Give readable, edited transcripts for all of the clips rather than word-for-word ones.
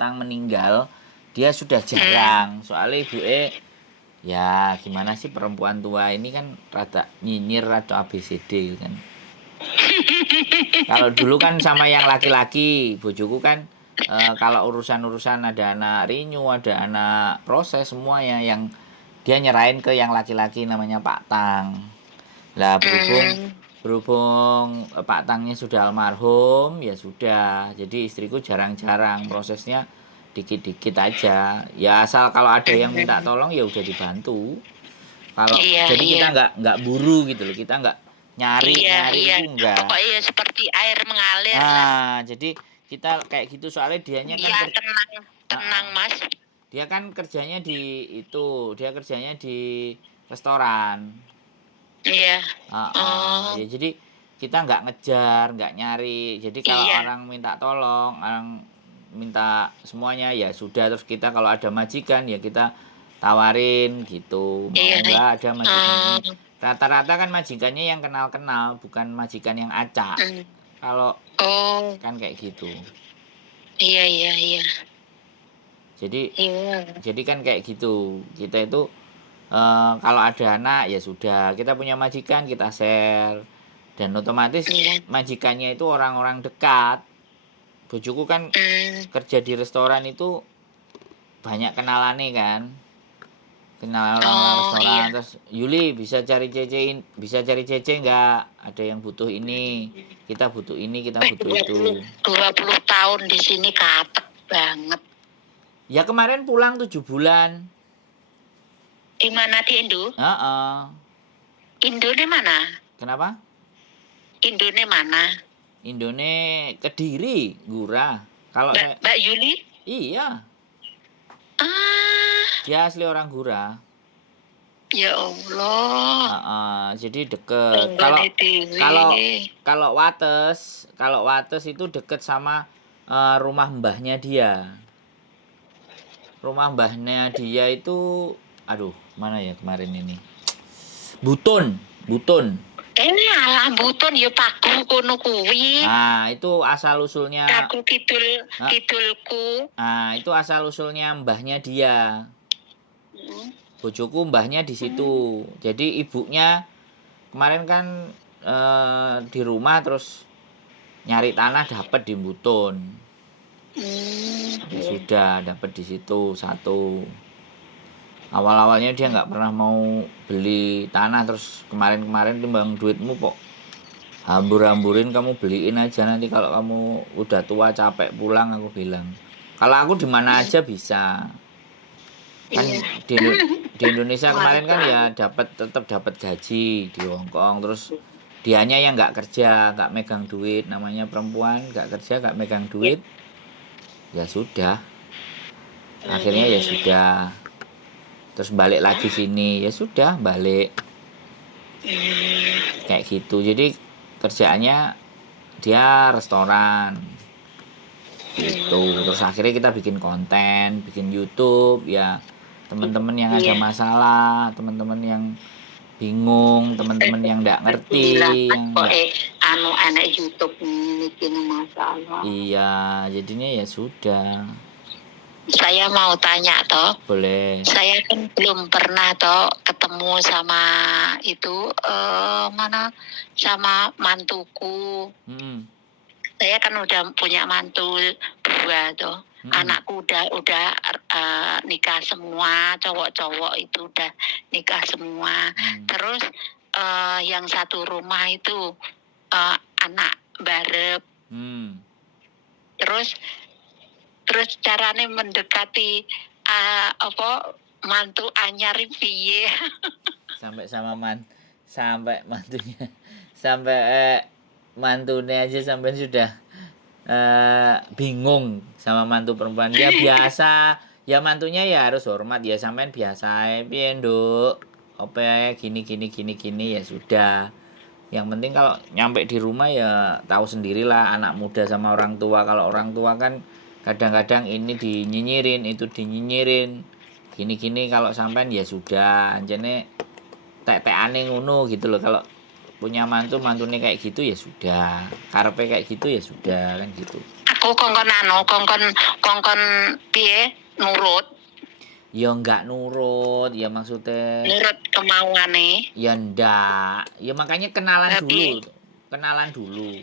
Tang meninggal, dia sudah jarang. Soalnya ibuke ya gimana sih, perempuan tua ini kan rada nyinyir atau ABCD kan. Kalau dulu kan sama yang laki-laki, bojoku kan kalau urusan-urusan ada anak rinyu, ada anak proses semuanya yang dia nyerahin ke yang laki-laki namanya Pak Tang. Lah berhubung Pak Tangnya sudah almarhum, ya sudah. Jadi istriku jarang-jarang, prosesnya dikit-dikit aja. Ya asal kalau ada yang minta tolong ya udah dibantu. Kalau jadi kita nggak buru gitu loh, kita nggak nyari itu enggak. Pokoknya seperti air mengalir lah. Jadi kita kayak gitu, soalnya dianya kan tenang Mas. Dia kan kerjanya dia kerjanya di restoran. Iya. Ya jadi kita nggak ngejar, nggak nyari. Jadi kalau orang minta tolong, orang minta semuanya ya sudah, terus kita kalau ada majikan ya kita tawarin gitu. Mau nggak ada majikan. Rata-rata kan majikannya yang kenal-kenal, bukan majikan yang acak. Kalau kan kayak gitu. Iya. Jadi kan kayak gitu. Kita itu kalau ada anak ya sudah, kita punya majikan kita share, dan otomatis majikannya itu orang-orang dekat. Bojoku kan kerja di restoran itu banyak kenalannya kan, kenal orang restoran. Terus Yuli bisa cari cece nggak, ada yang butuh ini, kita butuh ini, kita butuh itu. 20 tahun di sini kapek banget. Ya kemarin pulang 7 bulan. Di mana, di Indo? Indone mana? Kenapa? Indone mana? Indone Kediri, Gura. Kalau Mbak Yuli? Iya. Dia asli orang Gura. Ya Allah. Jadi deket. Kalau Wates itu deket sama rumah mbahnya dia. Rumah mbahnya dia itu, aduh, mana ya kemarin ini? Butun. Ini alah Butun ya Paku kono kuwi. Nah, itu asal usulnya. Paku kidulku. Nah, itu asal usulnya mbahnya dia. Bojoku mbahnya di situ. Jadi ibunya kemarin kan di rumah terus nyari tanah dapat di Butun. Ya sudah, dapat di situ satu. Awal-awalnya dia nggak pernah mau beli tanah, terus kemarin timbang duitmu kok hambur-hamburin, kamu beliin aja, nanti kalau kamu udah tua capek pulang, aku bilang. Kalau aku di mana aja bisa. Kan di Indonesia kemarin kan ya tetap dapat gaji di Hongkong, terus dianya yang nggak kerja, nggak megang duit, namanya perempuan nggak kerja, nggak megang duit. Ya sudah, akhirnya ya sudah, terus balik lagi sini, ya sudah balik kayak gitu. Jadi kerjaannya dia restoran gitu. Terus akhirnya kita bikin konten, bikin YouTube ya, teman-teman yang ada masalah, teman-teman yang bingung, teman-teman yang nggak ngerti, yang anak YouTube bikin masalah. Iya, jadinya ya sudah. Saya mau tanya toh. Boleh. Saya kan belum pernah toh ketemu sama itu sama mantuku. Saya kan udah punya mantu 2 toh. Anakku udah nikah semua, cowok-cowok itu udah nikah semua. Terus yang satu rumah itu anak barep. Terus caranya mendekati mantu anyar piye? sampai mantunya, sampai mantunya aja sampai sudah bingung sama mantu perempuan. Dia biasa ya, mantunya ya harus hormat ya, sampean biasa piye nduk, apa gini ya sudah. Yang penting kalau nyampe di rumah ya tahu sendirilah anak muda sama orang tua. Kalau orang tua kan kadang-kadang ini dinyinyirin, itu dinyinyirin, gini. Kalau sampean ya sudah, anjene tek-tekane ngono gitu loh. Kalau punya mantunya kayak gitu ya sudah, karepe kayak gitu ya sudah, kan gitu. Oh kongkon piye nurut Ya enggak nurut, ya maksudnya kemauane. ya ndak. Ya makanya kenalan Tapi dulu. Kenalan dulu.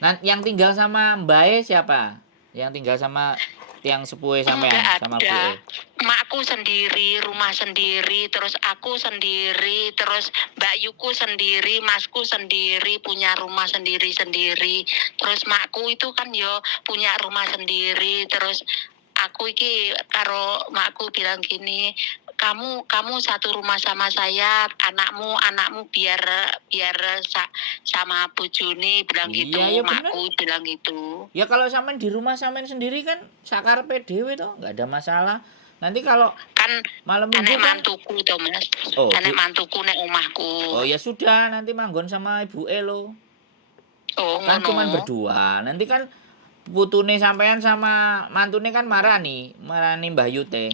Nah, yang tinggal sama Mbak E siapa? Yang tinggal sama tiang sepuhe enggak sampean sama Bu ada. E. Makku sendiri, rumah sendiri, terus aku sendiri, terus Mbak Yuku sendiri, Masku sendiri, punya rumah sendiri-sendiri. Terus makku itu kan yo punya rumah sendiri, terus aku iki karo makku bilang gini, kamu satu rumah sama saya, anakmu biar biar sama bojone bilang gitu, Iya, ya bener. makku bilang gitu. Ya kalau sampean di rumah sampean sendiri kan sakarepe dhewe toh, enggak ada masalah. Nanti kalau Kan malam anek minggu kan mantuku to Mas, oh, anek mantuku nek omahku. oh ya sudah nanti manggon sama Ibu E lo. Oh Kan cuman ngono. berdua. Nanti kan putune sampean sama mantune kan marani Mbah Yute.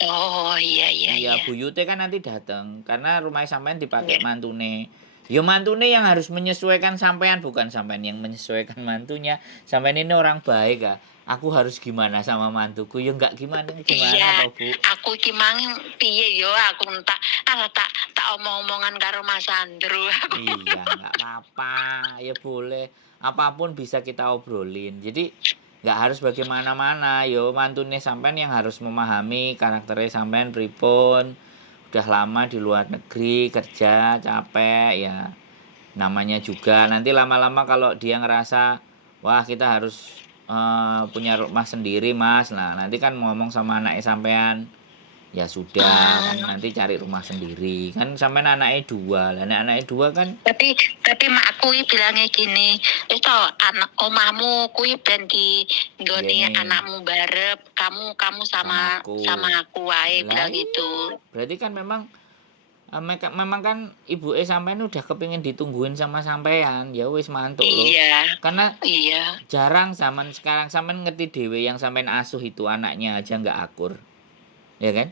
Oh iya iya Iya, iya. Bu Yute kan nanti datang karena rumah sampean dipakai Iya. mantune. Ya mantune yang harus menyesuaikan sampean, bukan sampean yang menyesuaikan mantunya. Sampean ini orang baik ah. Aku harus gimana sama mantuku? Ya enggak gimana gimana Iya, toh, Bu. aku ki mang piye yo aku tak tak omong-omongan karo Mas Andrew. Iya, enggak apa-apa. Ya boleh. Apapun bisa kita obrolin. Jadi nggak harus bagaimana-mana. Yo mantune sampean yang harus memahami karakternya sampean pripun. Udah lama di luar negeri kerja capek ya. Namanya juga nanti lama-lama kalau dia ngerasa wah kita harus punya rumah sendiri mas. Nah nanti kan ngomong sama anaknya sampean ya sudah kan nanti cari rumah sendiri kan sampean anaknya dua lah anaknya dua kan Tapi makku iki bilangnya gini, itu anak omahmu kui ben di nggone gini anakmu barep, kamu sama sama aku sama aku wae lah bilang iya gitu. berarti kan memang memang kan ibu sampean udah kepingin ditungguin sama sampean ya wis mantuk loh Iya, karena iya, jarang zaman sekarang sampean ngerti dewe yang sampean asuh itu anaknya aja nggak akur ya kan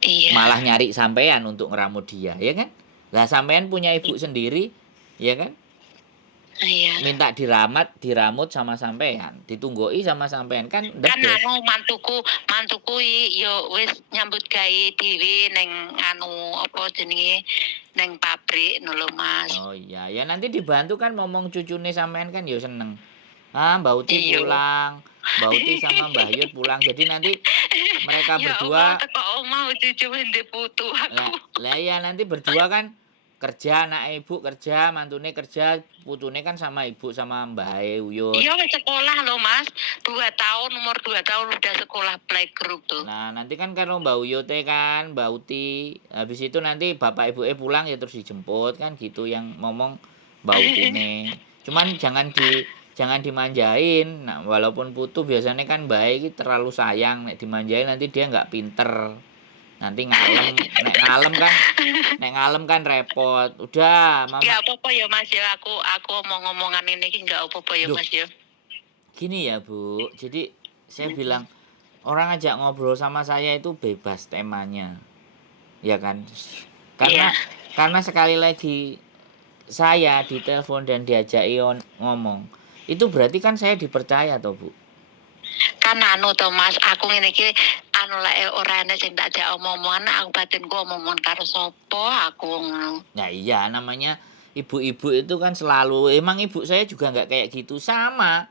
iya, malah nyari sampean untuk ngeramut dia ya kan lah sampean punya ibu sendiri ya kan iya. minta diramut sama sampean ditunggoi sama sampean kan the Kan best. anu mantuku yo wis nyambut gawe dhewe neng anu apa jenenge neng pabrik lho Mas. Oh iya ya nanti dibantu kan ngomong cucune sampean kan ya seneng Mbak Uti Iya. pulang Mbak Uti sama Mbah Yud pulang jadi nanti mereka Ya Allah, berdua teko omah cucu ndek putu aku. lah ya nanti berdua kan kerja anak ibu kerja mantune kerja putune kan sama ibu sama Mbah Uyut. Iya wis sekolah loh Mas. 2 tahun, umur 2 tahun udah sekolah playgroup tuh. Nah nanti kan kalau Mbak Uyote kan Mbak Uti habis itu nanti bapak ibu pulang ya terus dijemput kan gitu yang ngomong Mbak Utine cuman jangan dimanjain nah walaupun putu biasanya kan baik terlalu sayang nek dimanjain nanti dia nggak pinter nanti nek ngalem kan repot udah mama Gak apa-apa ya Mas ya, aku omong-omongan ini ki gak apa-apa ya Duh, Mas ya. gini ya Bu jadi saya bilang orang ajak ngobrol sama saya itu bebas temanya ya kan karena Iya. karena sekali lagi saya ditelepon dan diajak ngomong itu berarti kan saya dipercaya toh Bu Kan anu to Mas, aku ngene iki anu lek ora ana sing tak ajak omong-omongan, aku batinku omong-omongan karo sapa aku ngono. nah iya namanya ibu-ibu itu kan selalu emang ibu saya juga nggak kayak gitu sama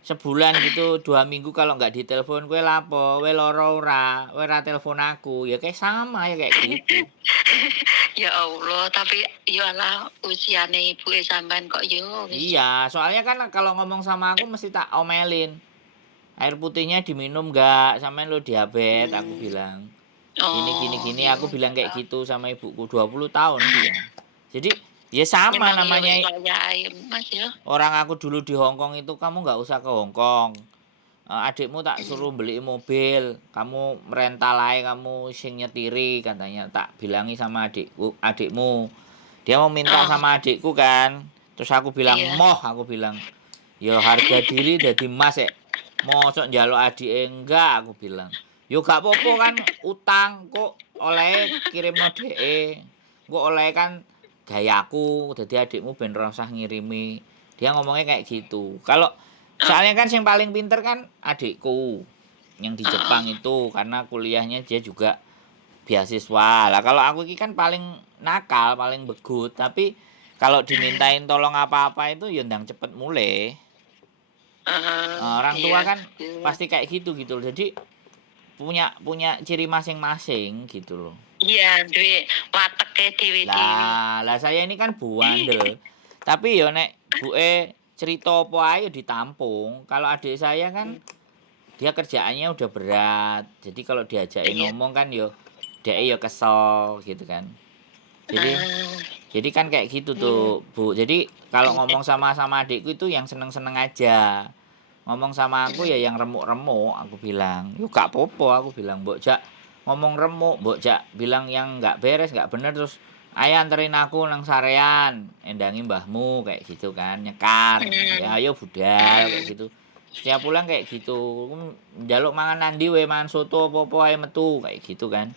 sebulan gitu 2 minggu kalau nggak ditelepon kue lapo kue loro ora kue ra telepon aku ya kayak sama ya kayak gitu Ya Allah, tapi ya lah usiane ibuke sampean kok yo wis. iya soalnya kan kalau ngomong sama aku mesti tak omelin air putihnya diminum nggak sampean lo diabetes aku bilang gini Iya. aku bilang kayak gitu sama ibuku 20 tahun dia jadi ya sama Memang ya namanya wis wayahe Mas ya. orang aku dulu di Hongkong itu kamu nggak usah ke Hongkong adikmu tak suruh beli mobil kamu merental aja kamu sing nyetiri katanya tak bilangi sama adikmu dia mau minta sama adikku kan terus aku bilang Iya. moh aku bilang ya harga diri jadi mas ya mosok njaluk adik enggak aku bilang yo gak apa-apa kan utang kok oleh kirimno dhek kok oleh kan gayaku dadi adikmu ben ora usah ngirimi dia ngomongnya kayak gitu kalau Soalnya kan yang paling pinter kan adikku yang di Jepang Heeh. itu karena kuliahnya dia juga beasiswa. Lah kalau aku ini kan paling nakal, paling begut, tapi kalau dimintain tolong apa-apa itu ya ndang cepet mulai. Orang tua Iya. kan pasti kayak gitu loh. Jadi punya punya ciri masing-masing gitu loh. Iya, duwe wateke dhewe-dhewe. Lah saya ini kan buandel. Tapi yo nek buke cerita apa ae ditampung. Kalau adik saya kan dia kerjaannya udah berat. Jadi kalau diajakin Iya. ngomong kan yo dia yo kesel gitu kan. Jadi Ah, jadi kan kayak gitu iya. tuh, Bu. Jadi kalau Iya. ngomong sama adikku itu yang seneng-seneng aja. Ngomong sama aku ya yang remuk-remuk, aku bilang. Yo gak popo, aku bilang, "Mbok Jak ngomong remuk, Mbok Jak bilang yang nggak beres, nggak bener terus ayo anterin aku nang sarean, endangi mbahmu," kayak gitu kan, nyekar. Ya Hmm. ayo budal kayak gitu. Setiap pulang kayak gitu, njaluk mangan nandi we, mangan soto apa-apa ae metu, kayak gitu kan.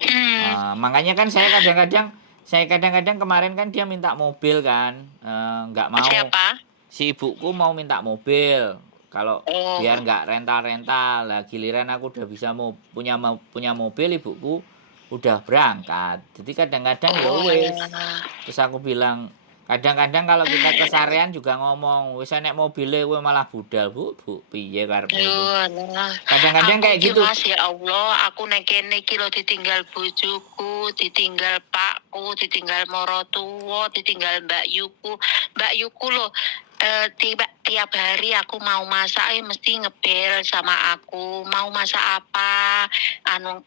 Hmm. Makanya kan saya kadang-kadang kemarin kan dia minta mobil kan, nggak mau. Siapa? Si ibuku mau minta mobil, kalau biar Oh. nggak rental-rental. Lah giliran aku udah bisa punya mobil, ibuku udah berangkat. Jadi kadang-kadang ya Oh, wis. alah. Terus aku bilang, kadang-kadang kalau kita ke sarean juga ngomong, "Wis nek mobile kowe malah budal, Bu. Bu, piye karepmu iku?" Aduh, alah. Kadang-kadang Aku kayak ki gitu. Mas, ya Allah, aku nek kene iki lho ditinggal bojoku, ditinggal pakku, ditinggal morotuwa, ditinggal Mbak Yuku. Mbak Yuku lho, tiap hari aku mau masak mesti ngebel sama aku, mau masak apa, anu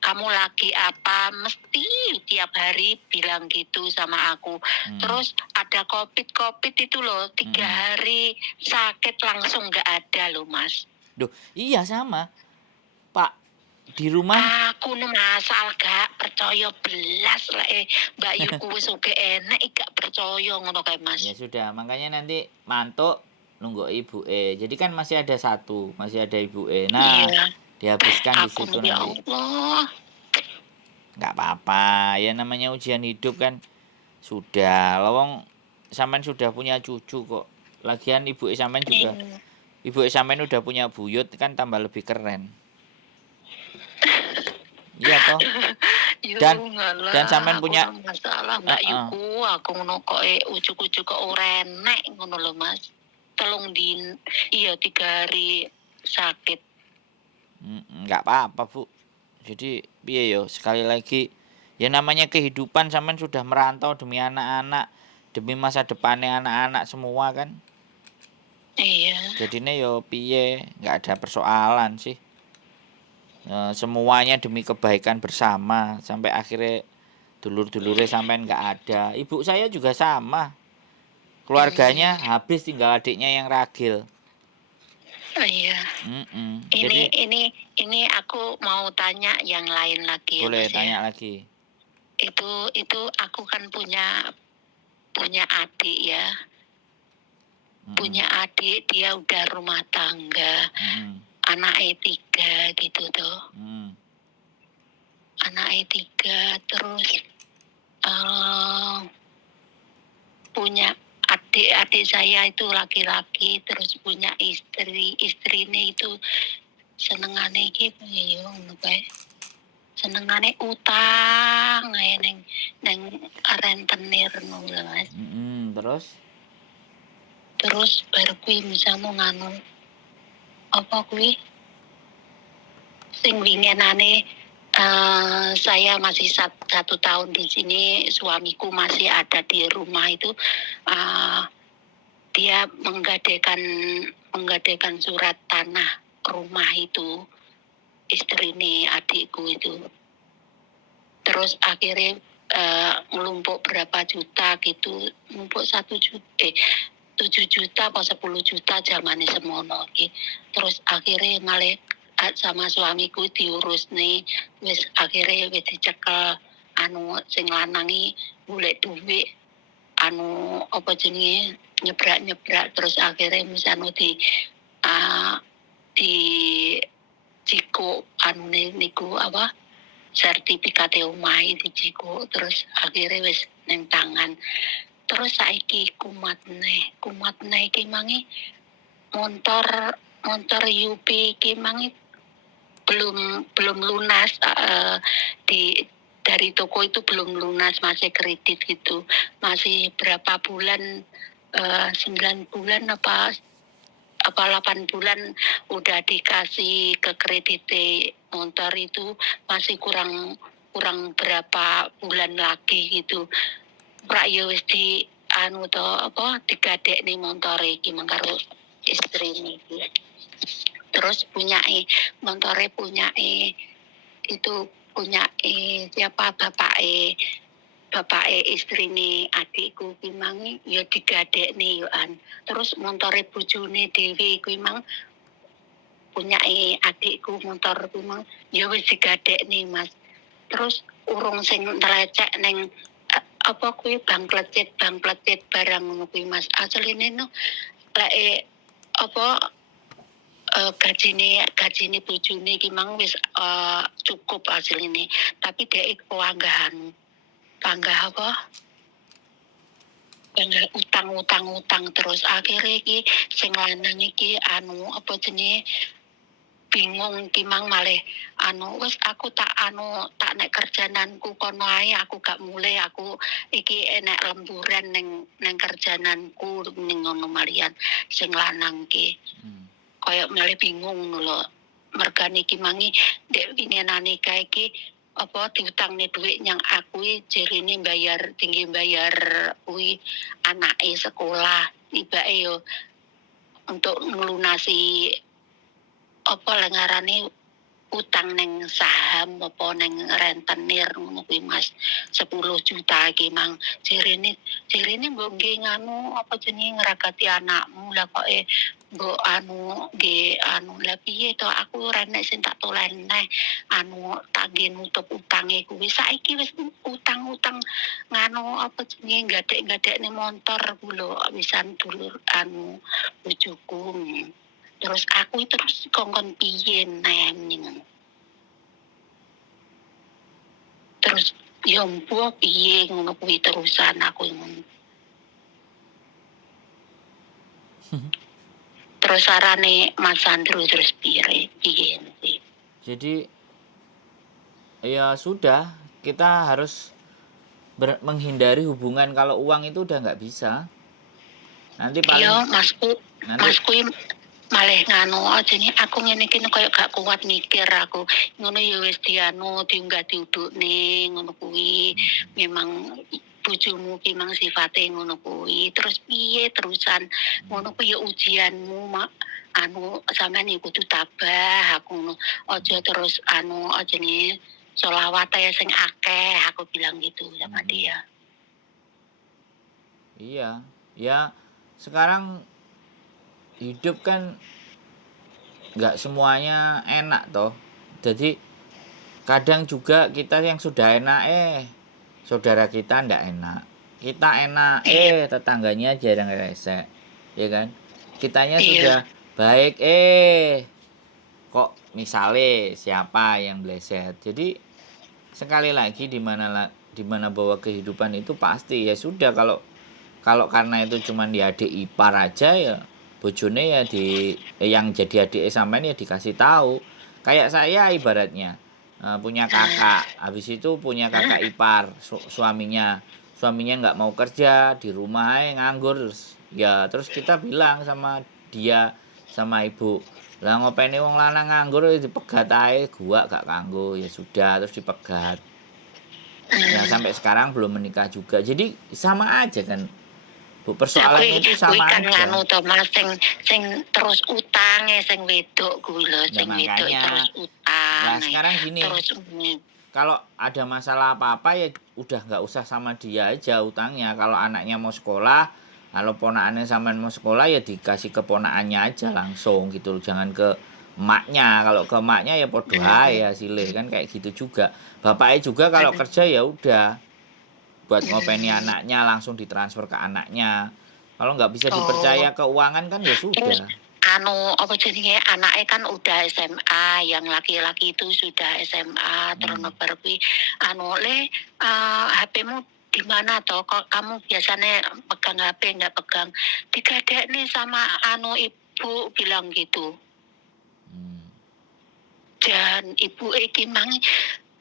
kamu lagi apa, mesti tiap hari bilang gitu sama aku. Terus ada COVID itu loh, 3 hari sakit langsung nggak ada loh Mas. Duh, iya sama, Pak. Di rumah Aku nu masal gak percaya belas lah Mbak Yuku wis oke enek gak percaya ngono kae Mas. ya sudah, makanya nanti mantuk nunggu Jadi kan masih ada satu, masih ada ibuke. Nah, Iya, dihabiskan di aku nu situ ya nanti. Allah. Nggak apa-apa, ya namanya ujian hidup kan. Sudah, lawang sampean sudah punya cucu kok. Lagian ibuke sampean juga, Iya. ibuke sampean udah punya buyut kan tambah lebih keren. Iya toh? Yo Dan dan sampean ngalah, aku punya nu masalah Mbak heeh. Yuku, aku ngono kok ujug-ujug kok ora enek ngono lho Mas. Iya 3 hari sakit. Nggak apa-apa, Bu. Jadi piye yo, sekali lagi ya namanya kehidupan sampean sudah merantau demi anak-anak, demi masa depannya anak-anak semua kan. Iya. Jadinya yo piye, nggak ada persoalan sih. Semuanya demi kebaikan bersama sampai akhirnya dulur-dulurnya sampean nggak ada. Ibu saya juga sama. Keluarganya habis, tinggal adiknya yang ragil. Iya. Jadi Ini aku mau tanya yang lain lagi ya boleh Mas ya. tanya lagi. Itu aku kan punya adik ya. Punya adik dia udah rumah tangga. Anaknya 3 gitu tuh. Anaknya 3 terus punya adik saya itu laki-laki terus punya istrinya itu senengane gitu ya ngono kae. Senengane utang ae neng rentenir ngono Mas. Terus baru kuwi misalnya nganu apa kuwi sing winginane saya masih 1 tahun di sini, suamiku masih ada di rumah itu, dia menggadaikan surat tanah rumah itu, istrine adikku itu. Terus akhirnya ngelumpuk berapa juta gitu, numpuk 7 juta apa 10 juta zamane semono iki. Terus akhirnya malah sama suamiku diurus nih, wis akhirnya wis dicekel sing lanangi golek duit apa jenenge nyebrak terus akhirnya misalnya di ciko niku apa sertifikat omahe di ciko terus akhirnya wis neng tangan. Terus saiki kumat nih iki mangi motor UP iki mang belum lunas, dari toko itu belum lunas, masih kredit gitu. Masih berapa bulan, 9 bulan apa 8 bulan udah dikasih ke kredit motor itu, masih kurang berapa bulan lagi gitu. Prak ya wis di anu to digadekne montore iki karo istrine iki. Terus montore itu siapa bapake istrine adikku ki mang ya digadekne yo an. Terus montore bojone dhewe kuwi mang adikku motor kuwi mang ya wis digadekne Mas. Terus urung sing nrecek ning kuwi bang plecet barang ngono kuwi Mas. Asline no lek gajine bojone iki mang wis cukup asline, tapi dhek panggah utang terus akhirnya iki sing lanang iki bingung ki mang malih wis aku tak nek kerjananku kono ae, aku gak mulai, aku iki enek lemburan ning kerjananku ning ngono malian sing lanang ki. Kayak malih bingung ngono lho. Mergane iki mangi ndek winginane kae iki diutangne dhuwit nyang aku jerene tinggi bayar kuwi anake sekolah. Tibake yo untuk nglunasi lengarane utang ning saham ning rentenir ngono kuwi Mas. 10 juta iki mang jerene mbok nggih ngragati anakmu lah kok mbok nggih lah piye to aku renek sing tak tolen neh tak nggih nutup utange kuwi. Saiki wis utang-utang gadek-gadekne motor ku lho wisan dulur bojoku. Terus aku terus kongkon piye neng. Terus ya mbok piye ngono kuwi terusan aku ngono. Terus sarane Mas Andrew terus piye. Jadi ya sudah, kita harus menghindari hubungan kalau uang itu udah nggak bisa. Nanti paling iya masku malih aku ngene iki koyo gak kuat mikir aku. Ngono ya wis diunggah diudukne ngono kuwi. Memang bojomu ki mang sifate ngono kuwi. Terus piye terusan ngono kuwi ya ujianmu sampean iku kudu tabah aku ngono. Aja terus aja nih sholawat ya sing akeh, aku bilang gitu sama dia. Iya, ya sekarang hidup kan nggak semuanya enak toh. Jadi kadang juga kita yang sudah enak saudara kita ndak enak. Kita enak tetangganya jarang resek, ya kan? Kitanya sudah baik kok misalnya siapa yang bleset. Jadi sekali lagi di mana bahwa kehidupan itu pasti ya sudah, kalau karena itu cuman di adik ipar aja ya bojone ya yang jadi adik sampean ya dikasih tahu. Kayak saya ibaratnya punya kakak, habis itu punya kakak ipar, suaminya nggak mau kerja, di rumah nganggur terus kita bilang sama dia sama ibu, lah ngopeni wong lanang nganggur dipegat ae, gua gak kanggo, ya sudah terus dipegat. Ya sampai sekarang belum menikah juga. Jadi sama aja kan. Bu, persoalannya itu sama kan aja. Mas sing terus utang sing wedok kuwi lho, sing wedok terus utang. Nah, sekarang gini. Kalau ada masalah apa-apa ya udah nggak usah sama dia aja utangnya. Kalau anaknya mau sekolah, kalau ponakannya sampean mau sekolah ya dikasih ke ponakannya aja langsung gitu. Jangan ke emaknya. Kalau ke emaknya ya podo ae hasilnya kan kayak gitu juga. Bapaknya juga kalau kerja ya udah buat ngopeni anaknya langsung ditransfer ke anaknya. Kalau nggak bisa dipercaya keuangan kan ya sudah. Anaknya kan udah SMA, yang laki-laki itu sudah SMA, terus kuwi HP-mu di mana toh? Kok kamu biasanya pegang HP enggak pegang? Digadekne sama Bu bilang gitu. Hmm. Dan ibu iki mang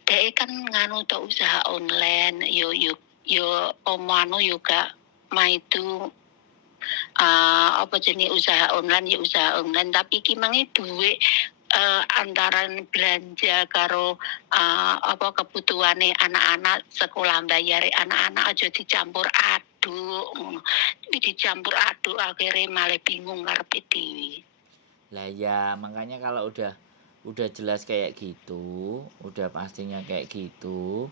dek kan nganu to usaha online yo omano juga itu apa jenis usaha online ya usaha online tapi iki mang duwe antaran belanja karo apa kebutuhane anak-anak sekolah bayare anak-anak aja dicampur aduk ngono. Dicampur aduk akhirnya malah bingung karepe dhewe. Lah ya makanya kalau udah jelas kayak gitu, udah pastinya kayak gitu,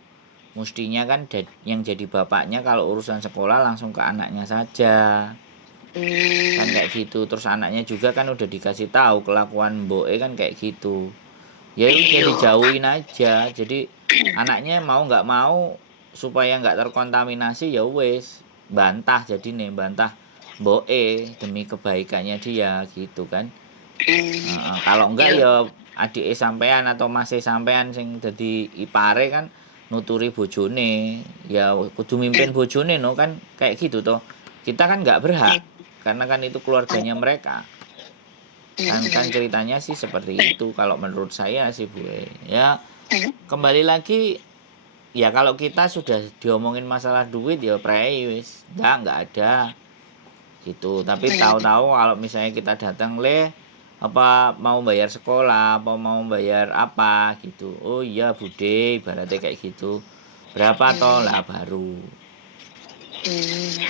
mestinya kan yang jadi bapaknya kalau urusan sekolah langsung ke anaknya saja. Kan kayak gitu. Terus anaknya juga kan udah dikasih tahu kelakuan mboke kan kayak gitu. Ya udah dijauhin aja. Jadi anaknya mau nggak mau supaya nggak terkontaminasi ya wes bantah, jadi nih bantah mboke demi kebaikannya dia gitu kan. Kalau enggak ya adik sampean atau mas sampean sing dadi ipare kan nuturi bojone, ya kudu mimpin bojone no kan kayak gitu toh. Kita kan nggak berhak karena kan itu keluarganya mereka. Kan ceritanya sih seperti itu kalau menurut saya sih Bu. Ya kembali lagi ya kalau kita sudah diomongin masalah duit ya prei wis nggak ada gitu. Tapi tahu-tahu kalau misalnya kita datang apa mau bayar sekolah apa mau bayar apa gitu, oh iya bude ibaratnya kayak gitu, berapa toh lah baru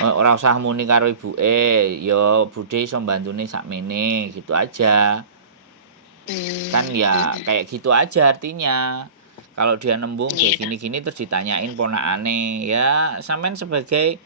ora usah muni karo ibuke ya bude iso mbantune sakmene gitu aja kan ya kayak gitu aja artinya. Kalau dia nembung kayak gini-gini terus ditanyain ponakane ya sampean sebagai